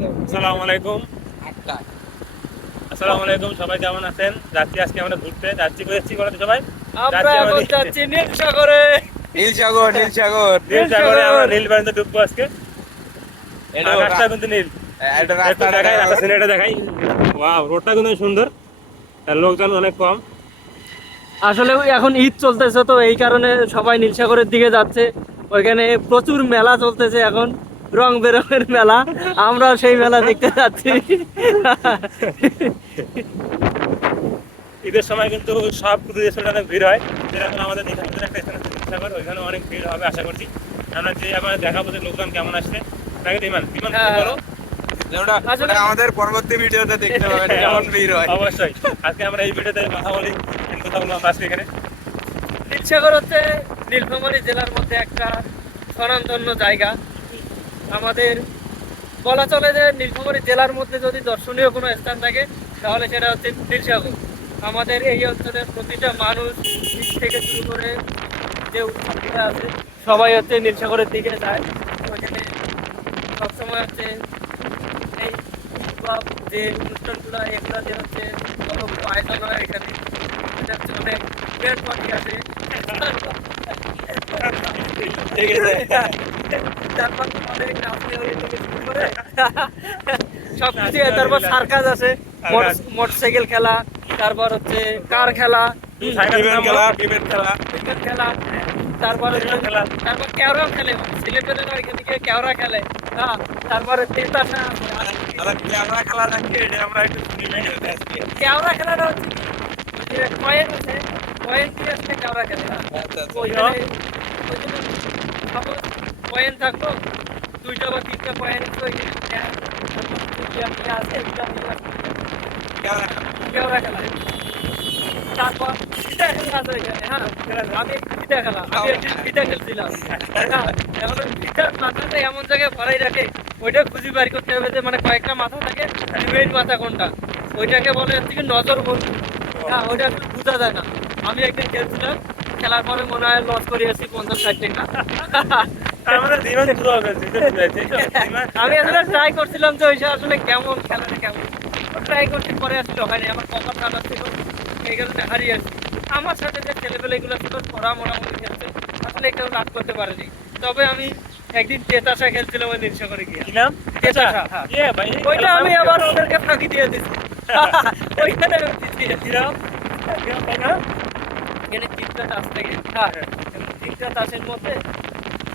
আসসালামু আলাইকুম। আসসালামু আলাইকুম, সবাই কেমন আছেন? যাচ্ছি আজকে আমরা ঘুরতে, যাচ্ছি কোথায় বলতে সবাই? আমরা যাচ্ছি এখন যাচ্ছি নীল সাগরে। নীল সাগর নীল সাগরে, আমরা সাগর। নীল পানিতে ডুববো আজকে। আকাশটা কিন্তু নীল। একটা একটু রাস্তা দেখাই, রাস্তা সিনারিটা দেখাই। ওয়াও, রোডটা কিন্তু সুন্দর, আর লোকজন অনেক কম। আসলে ওই এখন ঈদ চলতেছে, তো এই কারণে সবাই নীল সাগরের দিকে যাচ্ছে। ওইখানে প্রচুর মেলা চলতেছে এখন, রং বেরঙের মেলা। আমরাও সেই মেলা দেখতে যাচ্ছি। ঈদের সময় কিন্তু সব দেশের অনেক ভিড় হয়, যেরকম আমাদের দীঘাতে একটা স্থান আছে নীল সাগর, ওইখানে অনেক ভিড় হবে আশা করছি। আমরা যে আমরা দেখাবো যে লোকজন কেমন আসছে। তাকে বিমান বিমান হ্যাঁ। বলো। ওটা আমাদের পরবর্তী ভিডিওতে দেখতে পাবেন কেমন ভিড় হয়। অবশ্যই আজকে আমরা এই ভিডিওতে কথা বলি, কথা বলবো আমরা আজকে এখানে। নীল সাগর হচ্ছে নীলফামারী জেলার মধ্যে একটা স্বনামধন্য জায়গা। আমাদের বলা চলে যে নীলফামারী জেলার মধ্যে যদি দর্শনীয় কোনো স্থান থাকে তাহলে সেটা হচ্ছে নীল সাগর। আমাদের এই অঞ্চলের প্রতিটা মানুষ দিক থেকে শুরু করে যে উৎসবটা আছে সবাই হচ্ছে নীল সাগরের দিকে যায়। ওইখানে সবসময় হচ্ছে এই উৎসব যে অনুষ্ঠানগুলো এগুলোতে হচ্ছে কত বড় আয়োজন হয় এখানে। এটা হচ্ছে অনেক ব্যান্ড পার্টি আছে। ঠিক আছে। তারপর অনেক নাচতে ওই থেকে শুরু করে সবকিছু। তারপর সার্কাস আছে, মোটরসাইকেল খেলা, তারপর হচ্ছে কার খেলা, বিমান খেলা ক্রিকেট খেলা, তারপর তারপর কেওড়া খেলে, ছেলেপেলেরা এখানে গিয়ে কেওড়া খেলে। হ্যাঁ, তারপরে তেতাসা আমরা খেলা রাখি, এটা আমরা একটু শুনি ভিডিওতে আজকে। কেওড়া খেলাটা হচ্ছে কি, যে কয়েন আছে, কয়েন দিয়ে আসলে কেওড়া খেলে। আচ্ছা, আচ্ছা। ওইখানে কয়েন থাকলো, দুইটা বা তিনটা কয়েন কেওড়া খেলা। তারপর ফিতা খেলা আছে ওইখানে। হ্যাঁ, আমি ফিতা খেলা, আমি একদিন ফিতা খেলছিলাম। হ্যাঁ, এখন ওই ফিতার মাথাটা এমন জায়গায় ভরাই রাখে, ওইটা খুঁজে বের করতে হবে যে মানে কয়েকটা মাথা থাকে, মেইন মাথা কোনটা, ওইটাকে বলে হচ্ছে কি নজর বন্ধু। হ্যাঁ, ওইটা আসলে বোঝা যায় না। আমি একদিন খেলছিলাম, খেলার পরে মনে হয় লস করে আসছি 50-60 টাকা। আমরা বিমান শুরু হবে, বিমান আমি আসলে ট্রাই করছিলাম যে ওইটা আসলে কেমন, খেলাটা কেমন ট্রাই করছি, পরে আসলে হয়নি, আমার কপাল খারাপ ছিল, এই কারণে হারিয়ে আসছি। আমার সাথে যে ছেলেপেলে এগুলো ছিল ওরা মোটামুটি খেলছে, আসলে কেউ লাভ করতে পারেনি। তবে আমি একদিন তেতাসা খেলছিলাম ওই নীল সাগরে গিয়ে। কি নাম? তেতাসা, হ্যাঁ। ভাই, ওইটা আমি আবার ওদেরকে ফাঁকি দিয়ে দিচ্ছি। ওইখানে আমি জিতিয়ে কিরম? কিরম তাই না? এখানে তিনটা তাস থেকে, হ্যাঁ, তিনটা তাসের মধ্যে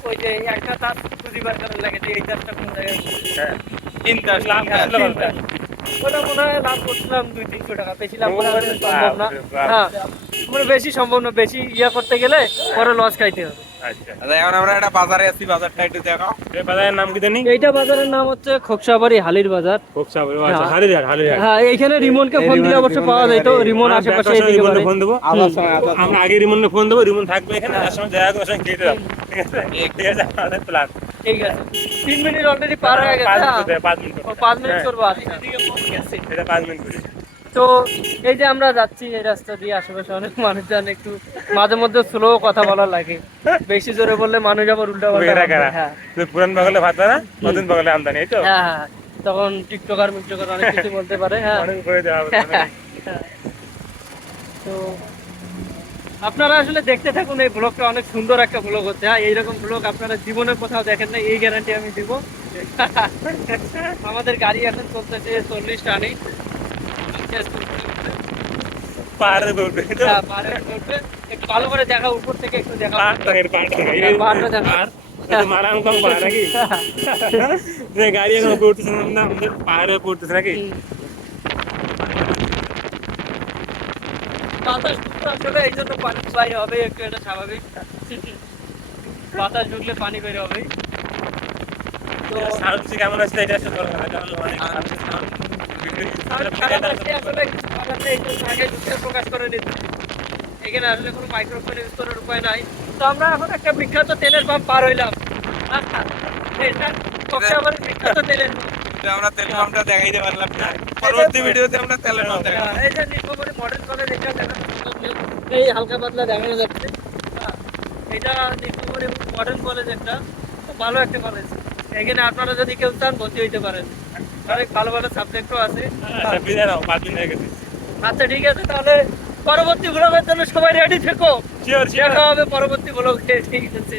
ওই যে একটা তাস খুঁজি বার করার লাগে যে এই তাসটা কোন জায়গায় আছে। হ্যাঁ। তিনটা লাভ হ্যাঁ, আসলে তিনটা। ওটা মনে হয় লাভ করছিলাম 200-300 টাকা, বেশি লাভ করা আসলে সম্ভব না। হ্যাঁ, মানে বেশি সম্ভব না, বেশি ইয়া করতে গেলে পরে লস খাইতে হবে। আচ্ছা, আচ্ছা, এখন আমরা একটা বাজারে আছি, বাজারটা একটু দেখাও। এই বাজারের নাম কি জানি? এইটা বাজারের নাম হচ্ছে খোকসাবাড়ি হালির বাজার। খোকসাবরি, আচ্ছা, হালিরহাট, হালিরহাট। হ্যাঁ, এইখানে রিমনকে ফোন দিলে অবশ্য পাওয়া যায়, তো রিমন আমরা আশেপাশে দেখার সময় এদিকে রিমনকে বাড়ি। ফোন দেবো। আমরা আগে রিমনকে ফোন দেবো, রিমন থাকবে এখানে, তার সঙ্গে দেখা করে ওর সঙ্গে খেতে যাবো। ঠিক আছে, ঠিক আছে, আমাদের প্ল্যান। ঠিক আছে, 3 মিনিট অলরেডি পার হয়ে গেছে। 5 হ্যাঁ, মিনিট, 5 মিনিট ও 5 মিনিট হ্যাঁ, করবো। আচ্ছা, এদিকে ফোন গেছে। এটা 5 মিনিট করি। তো এই যে আমরা যাচ্ছি এই রাস্তা দিয়ে, আশেপাশে অনেক মানুষজন, একটু মাঝে মধ্যে স্লো কথা বলা লাগে, বেশি জোরে বললে মানুষ আবার উল্টা পাল্টা এরা ভাববে। কারা? হ্যাঁ, তুই পুরান বাগলে ভাত না, নতুন বাগলে আমদানি, এই তো? হ্যাঁ, হ্যাঁ, তখন টিকটকার মিকটকার অনেক কিছু বলতে পারে। হ্যাঁ, অনেক করে দেওয়া হবে, অনেক। তো আপনারা আসলে দেখতে থাকুন, এই ব্লগটা অনেক সুন্দর একটা ব্লগ হচ্ছে। হ্যাঁ, এইরকম ব্লগ আপনারা জীবনে কোথাও দেখেন না, এই গ্যারান্টি আমি দিব। আমাদের গাড়ি এখন চলতেছে 40 টানে। পাহাড়ে উঠবে, এই তো? হ্যাঁ, পাহাড়ে উঠবে। একটু ভালো করে দেখা, উপর থেকে একটু দেখা। পাহাড় থাকে, পাহাড় থাকে। এই পাহাড়টা দেখা। পাহাড়, এই তো মারাংতং পাহাড় নাকি? যে গাড়ি এখন উপরে উঠতেছে না, আমাদের পাহাড়ে উপরে উঠতেছে নাকি? বাতাস ঢুকলে আসলে এই জন্য পানি বাইরে হবে একটু, এটা স্বাভাবিক। বাতাস ঢুকলে পানি বের হবে। তো সাউন্ড কেমন আসছে এটা আসলে বড় কথা, কারণ অনেক sound খারাপ লাগছে আসলে, বাতাসে এই জন্য আগে ঢুকে প্রকাশ করে নিচ্ছে। এখানে আসলে কোনো মাইক্রোফোন ইউজ করার উপায় নাই। তো আমরা এখন একটা বিখ্যাত তেলের পাম্প পার হইলাম। এটা কক্সবাজারের বিখ্যাত তেলের পাম্প। এটা আমরা তেল পাম্পটা দেখাইতে পারলাম না, পরবর্তী ভিডিওতে আমরা তেলের পাম্প দেখাবো। এই যে নীলফামারী মডেল কলেজ, এটা দেখানো যাচ্ছে। এই হালকা পাতলা দেখানো যাচ্ছে। এটা নীলফামারী মডেল কলেজ, একটা খুব ভালো একটা কলেজ। এখানে আপনারা যদি কেউ চান ভর্তি হইতে পারেন। অনেক ভালো ভালো সাবজেক্টও আছে। আচ্ছা বিদায় নাও, 5 দিন হয়ে গেছে। আচ্ছা ঠিক আছে, তাহলে পরবর্তী ব্লগের জন্য সবাই রেডি থেকো। Sure sure. দেখা হবে পরবর্তী ব্লগে, ঠিক আছে।